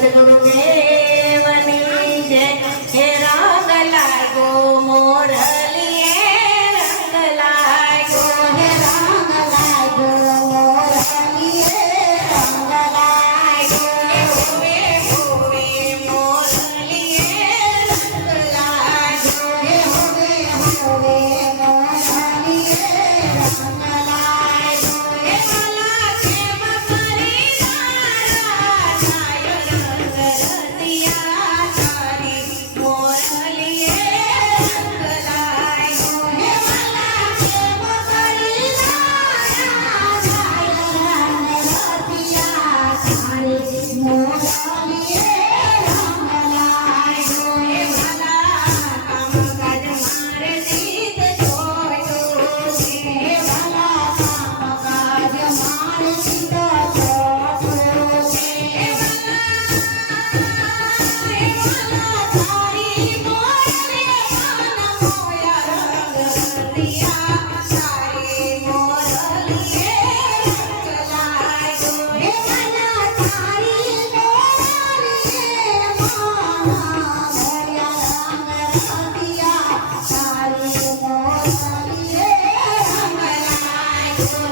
સદગુરુદેવની જય હે રંગ લાગો મોરલીએ રંગ લાગો હે રંગ લાગો મોરલીએ રંગ લાગો હોવે હોવે મોરલીએ રંગ લાગો હે હોવે હોવે મોરલીએ રંગ લાગો હે માલા કેમ કરી તારા છાયો રંગ રતિયા તારી મોરલીએ રંગ લાગો હે માલા કેમ કરી તારા છાયો રંગ રતિયા તારી મોરલીએ રંગ લાગો હે માલા કામકાજ મારે જીત જોયો છે હે માલા કામકાજ મારે જીત જોયો છે હે માલા તારી મોરલીએ કાન મોયા રંગ રતિયા તારી મોરલીએ રંગ લાગો હે માલા તારી મોરલીએ માના મોયા રંગ રતિયા તારી મોરલીએ રંગ લાગો